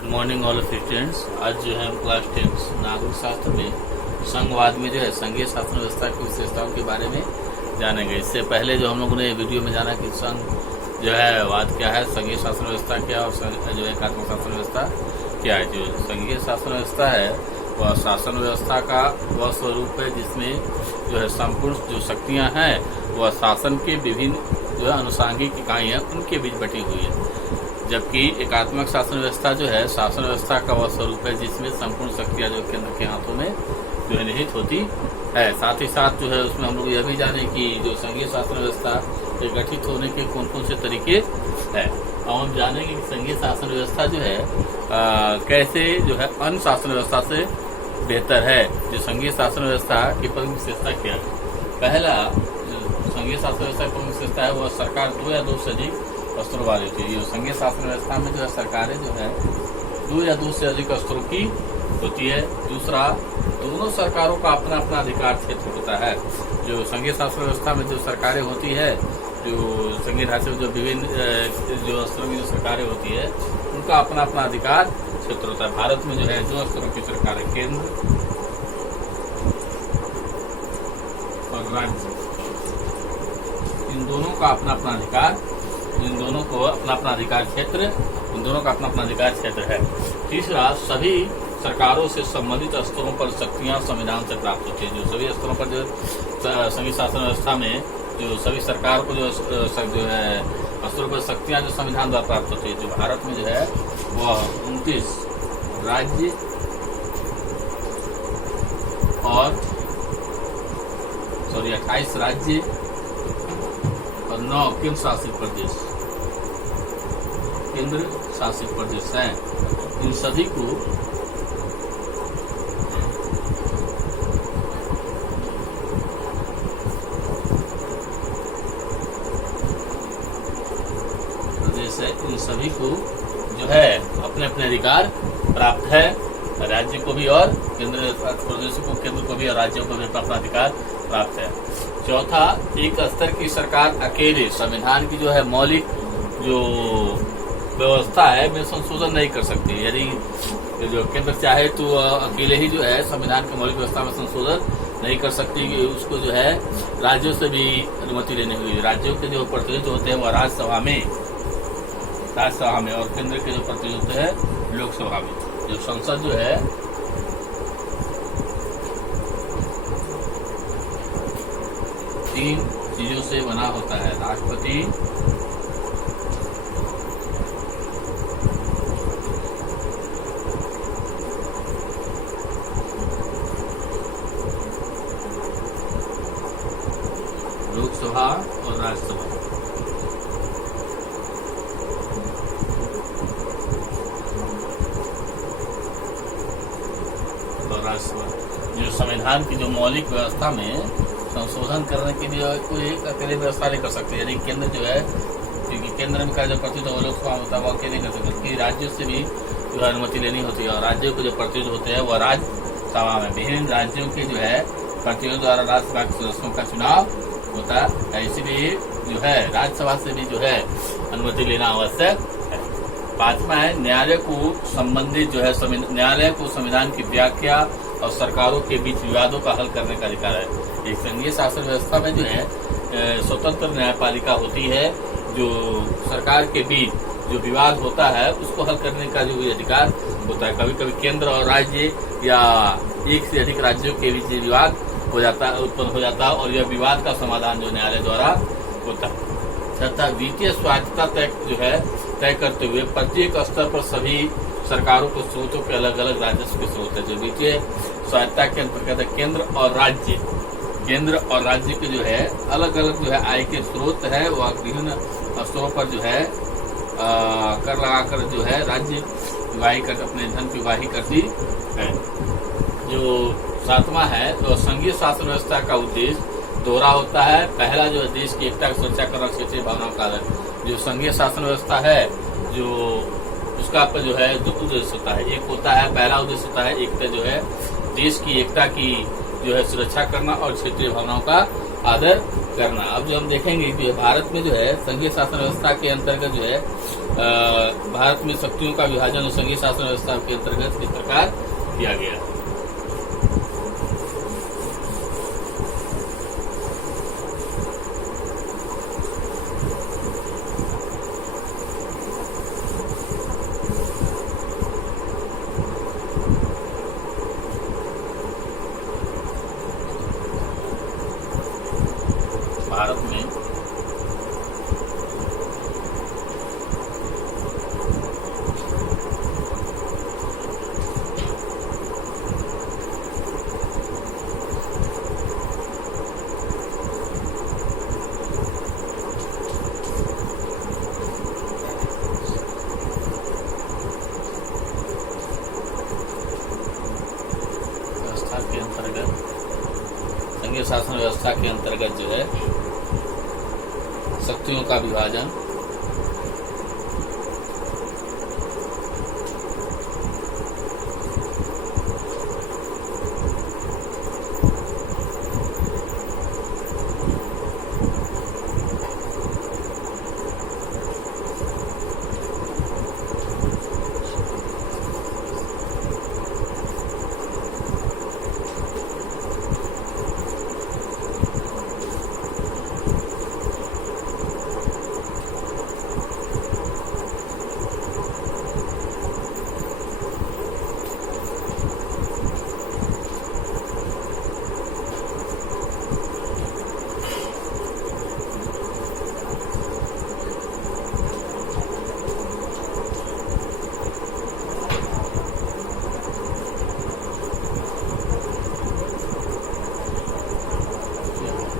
Good morning all of students. आज जो है हम क्लास 10 नागरिक शास्त्र में संघवाद में जो है संघीय शासन व्यवस्था की विशेषताओं के बारे में जानेंगे। इससे पहले जो हम लोगों ने वीडियो में जाना कि संघ जो है वाद क्या है, संघीय शासन व्यवस्था क्या और जो है एकात्मक शासन व्यवस्था क्या है। जो संघीय शासन व्यवस्था है वह शासन व्यवस्था का वह स्वरूप है जिसमें जो है संपूर्ण जो शक्तियाँ हैं वह शासन के विभिन्न जो है अनुसांगिक इकाइयाँ उनके बीच बटी हुई है, जबकि एकात्मक शासन व्यवस्था जो है शासन व्यवस्था का वह स्वरूप है जिसमें संपूर्ण शक्तियां जो केंद्र के हाथों में जो है निहित होती है। साथ ही साथ जो है उसमें हम लोग यह भी जाने कि जो संघीय शासन व्यवस्था के गठित होने के कौन कौन से तरीके हैं। और हम जानेंगे कि संघीय शासन व्यवस्था जो है कैसे जो है अन्य शासन व्यवस्था से बेहतर है। जो संघीय शासन व्यवस्था की प्रमुख विशेषता क्या है। पहला संघीय शासन व्यवस्था की प्रमुख विशेषता है वह सरकार 2 या 2 से अधिक स्तरों वाली होती है। संघीय शासन व्यवस्था में जो है सरकारें जो है 2 या 2 से अधिक स्तरों की होती है। दूसरा, दोनों सरकारों का अपना अपना अधिकार क्षेत्र होता है। जो संघीय शासन व्यवस्था में जो सरकारें होती है, जो संघीय ढांचे में जो विभिन्न जो स्तरों की जो सरकारें होती है उनका अपना अपना अधिकार क्षेत्र होता है। भारत में जो है 2 स्तरों की सरकार है, केंद्र और राज्य। इन दोनों का अपना अपना अधिकार, इन दोनों को अपना अपना अधिकार क्षेत्र, उन दोनों का अपना अपना अधिकार क्षेत्र है। तीसरा, सभी सरकारों से संबंधित स्तरों पर शक्तियां संविधान से प्राप्त होती है। जो सभी स्तरों पर जो संघीय शासन व्यवस्था में जो सभी सरकार को जो है स्तरों पर शक्तियां जो संविधान द्वारा प्राप्त होती है। जो भारत में जो है वह 29 राज्य और 28 राज्य और 9 केंद्र शासित प्रदेश हैं। इन सभी को प्रदेश है, इन सभी को जो है अपने अपने अधिकार प्राप्त है। राज्य को भी और केंद्र प्रदेशों को, केंद्र को भी और राज्यों को भी अपना अधिकार प्राप्त है। चौथा, एक स्तर की सरकार अकेले संविधान की जो है मौलिक जो व्यवस्था है में संशोधन नहीं कर सकती। यदि जो केंद्र चाहे तो अकेले ही जो है संविधान की मौलिक व्यवस्था में संशोधन नहीं कर सकती। उसको जो है राज्यों से भी अनुमति लेनी हुई। राज्यों के जो प्रतिनिधि होते हैं वह राज्यसभा में और केंद्र के जो प्रतिनिधि होते हैं लोकसभा में। जो संसद जो है तीन चीजों से बना होता है, राष्ट्रपति, लोकसभा और राज्यसभा। जो संविधान की जो मौलिक व्यवस्था में संशोधन करने के लिए कोई एक अकेले व्यवस्था नहीं कर सकते। यदि केंद्र जो है, क्योंकि केंद्र में का जो प्रतिनिधि वो लोकसभा होता है वो अकेले कर सकते, क्योंकि राज्यों से भी जो अनुमति लेनी होती है। और राज्यों के जो प्रतिनिधि होते हैं वह राज्यसभा में विभिन्न राज्यों के जो है प्रतिनिधियों द्वारा राज्यसभा के सदस्यों का चुनाव होता है। इसीलिए जो है राज्यसभा से भी जो है अनुमति लेना आवश्यक है। पांचवा है, न्यायालय को संबंधित जो है न्यायालय को संविधान की व्याख्या और सरकारों के बीच विवादों का हल करने का अधिकार है। एक संघीय शासन व्यवस्था में जो है स्वतंत्र न्यायपालिका होती है। जो सरकार के बीच जो विवाद होता है उसको हल करने का जो भी अधिकार होता है। कभी कभी केंद्र और राज्य या एक से अधिक राज्यों के बीच विवाद उत्पन्न हो जाता है और यह विवाद का समाधान जो न्यायालय द्वारा होता है। तथा वित्तीय स्वायत्तता तय करते हुए प्रत्येक स्तर पर सभी सरकारों को स्रोतों के अलग अलग राजस्व के स्रोत है। जो वित्तीय स्वायत्तता के अंतर्गत है केंद्र और राज्य के जो है अलग अलग जो है आय के स्रोत है। वह विभिन्न स्तरों पर जो है कर लगाकर जो है राज्य अपने धन की वाही करती है। जो 7वां है तो संघीय शासन व्यवस्था का उद्देश्य दोहरा होता है। पहला जो है देश की एकता की सुरक्षा करना, क्षेत्रीय भावनाओं का आदर। जो संघीय शासन व्यवस्था है जो उसका जो है 2 उद्देश्य होता है। एक होता है, पहला उद्देश्य होता है एक जो है देश की एकता की जो है सुरक्षा करना और क्षेत्रीय भावनाओं का आदर करना। अब जो हम देखेंगे कि भारत में जो है संघीय शासन व्यवस्था के अंतर्गत जो है भारत में शक्तियों का विभाजन और संघीय शासन व्यवस्था के अंतर्गत किस प्रकार किया गया। भारत में व्यवस्था के अंतर्गत संघीय शासन व्यवस्था के अंतर्गत जो है शक्तियों का विभाजन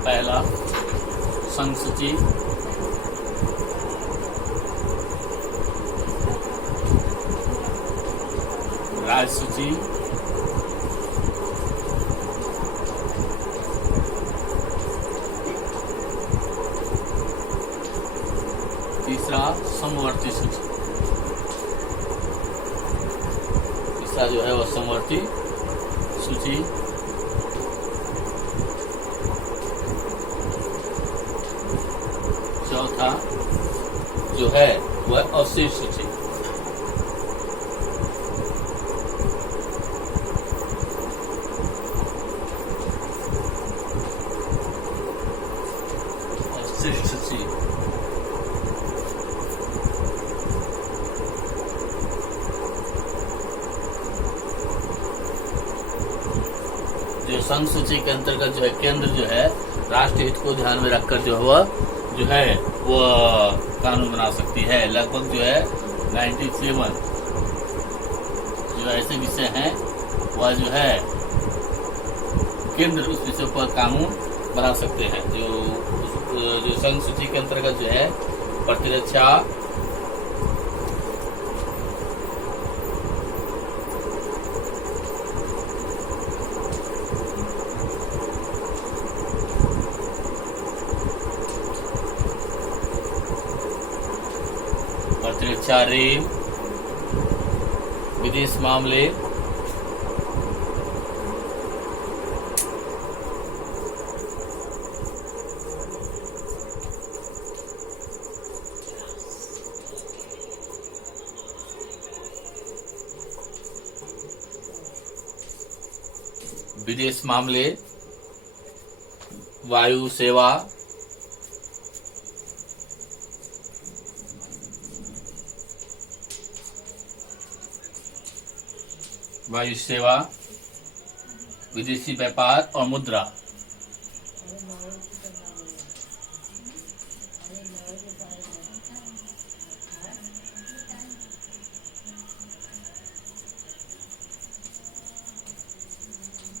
पहला संघ सूची, राज्य सूची, तीसरा समवर्ती सूची। तीसरा जो है वह समवर्ती सूची, चौथा जो है वह अवशेष सूची। अवशिष्ट सूची जो संघ सूची के अंतर्गत जो है केंद्र जो है राष्ट्रीय हित को ध्यान में रखकर जो है वो कानून बना सकती है। लगभग जो है 97 जो ऐसे विषय हैं वह जो है केंद्र उस विषय पर कानून बना सकते हैं। जो संघ सूची के अंतर्गत जो है प्रतिरक्षा, रेल, विदेश मामले, वायु सेवा, विदेशी व्यापार और मुद्रा।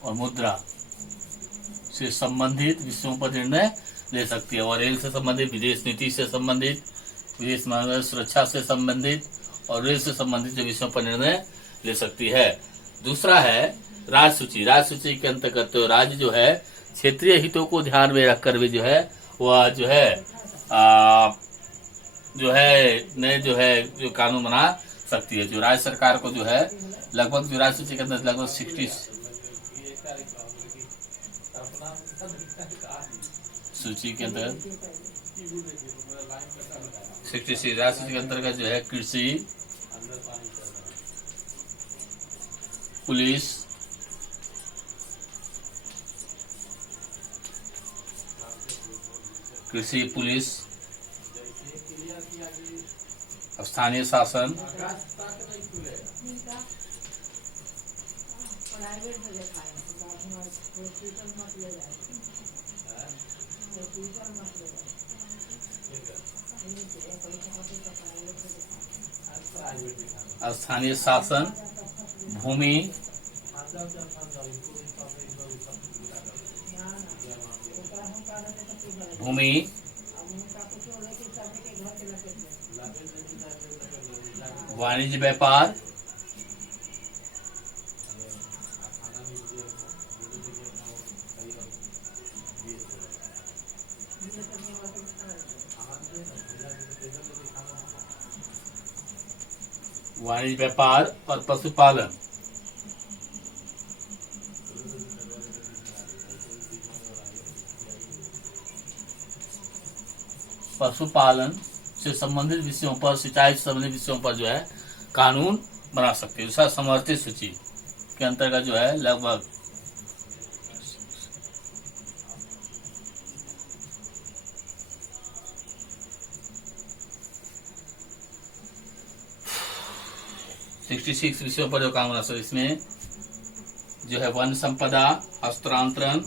और मुद्रा से संबंधित विषयों पर निर्णय ले सकती है। और रेल से संबंधित, विदेश नीति से संबंधित, विदेश सुरक्षा से संबंधित और रेल से संबंधित विषयों पर निर्णय ले सकती है। दूसरा है राज्य सूची। राज्य सूची के अंतर्गत तो राज्य जो है क्षेत्रीय हितों को ध्यान में रखकर भी जो है वह जो है जो कानून बना सकती है। जो राज्य सरकार को जो है लगभग जो राज्य सूची के अंदर लगभग सूची के अंतर्गत 66 राज्य सूची के अंतर्गत जो है कृषि, पुलिस, कृषि, पुलिस, स्थानीय शासन, स्थानीय शासन, भूमि, वाणिज्य व्यापार, और पशुपालन। पशुपालन से संबंधित विषयों पर, सिंचाई से संबंधित विषयों पर जो है कानून बना सकते हैं। समवर्ती सूची के अंतर्गत जो है लगभग 66 विषयों पर जो कानून बना सकते। इसमें जो है वन संपदा, हस्तांतरण,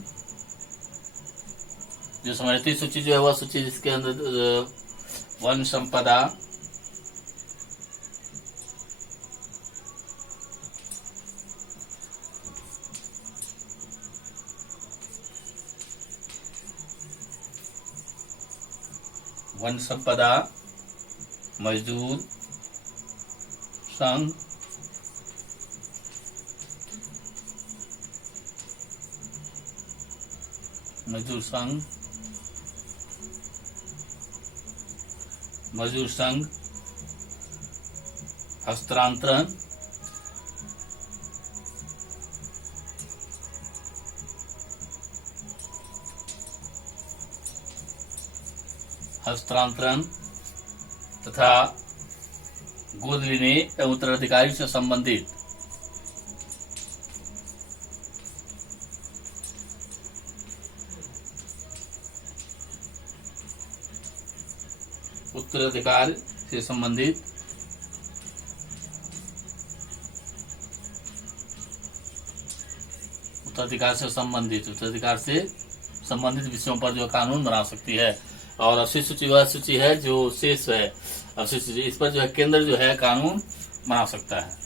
जो समवर्ती सूची जो है वह सूची जिसके अंदर वन संपदा, मजदूर संघ, मजदूर संघ, हस्तांतरण, तथा गोद लेने एवं उत्तराधिकारी से संबंधित उत्तराधिकार से संबंधित विषयों पर जो कानून बना सकती है। और अवशिष्ट सूची वह सूची है जो शेष है अवशिष्ट सूची, इस पर जो है केंद्र जो है कानून बना सकता है।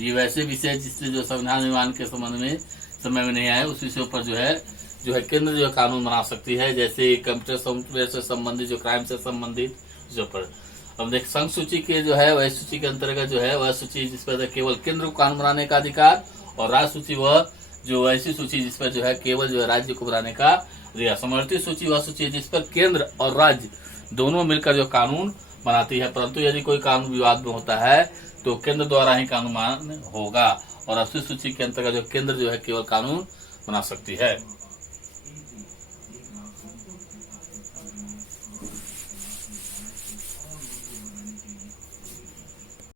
ये वैसे विषय जिससे जो संविधान निर्माण के संबंध में समय में नहीं आए उस विषयों पर जो है केंद्र जो कानून बना सकती है, जैसे कंप्यूटर सॉफ्टवेयर से संबंधित, जो क्राइम से संबंधित विषयों पर। अब देख संघ सूची के जो है वह सूची के अंतर्गत जो है वह सूची जिस पर केवल केंद्र को कानून बनाने का अधिकार, और राज्य सूची वह जो ऐसी सूची जिस पर जो है केवल जो है राज्य को बनाने का अधिकार। समवर्ती सूची वह सूची है जिस पर केंद्र और राज्य दोनों मिलकर जो कानून बनाती है, परंतु यदि कोई कानून विवाद में होता है तो केंद्र द्वारा ही कानून होगा, और अवशिष्ट सूची के अंतर्गत जो केंद्र जो है केवल कानून बना सकती है।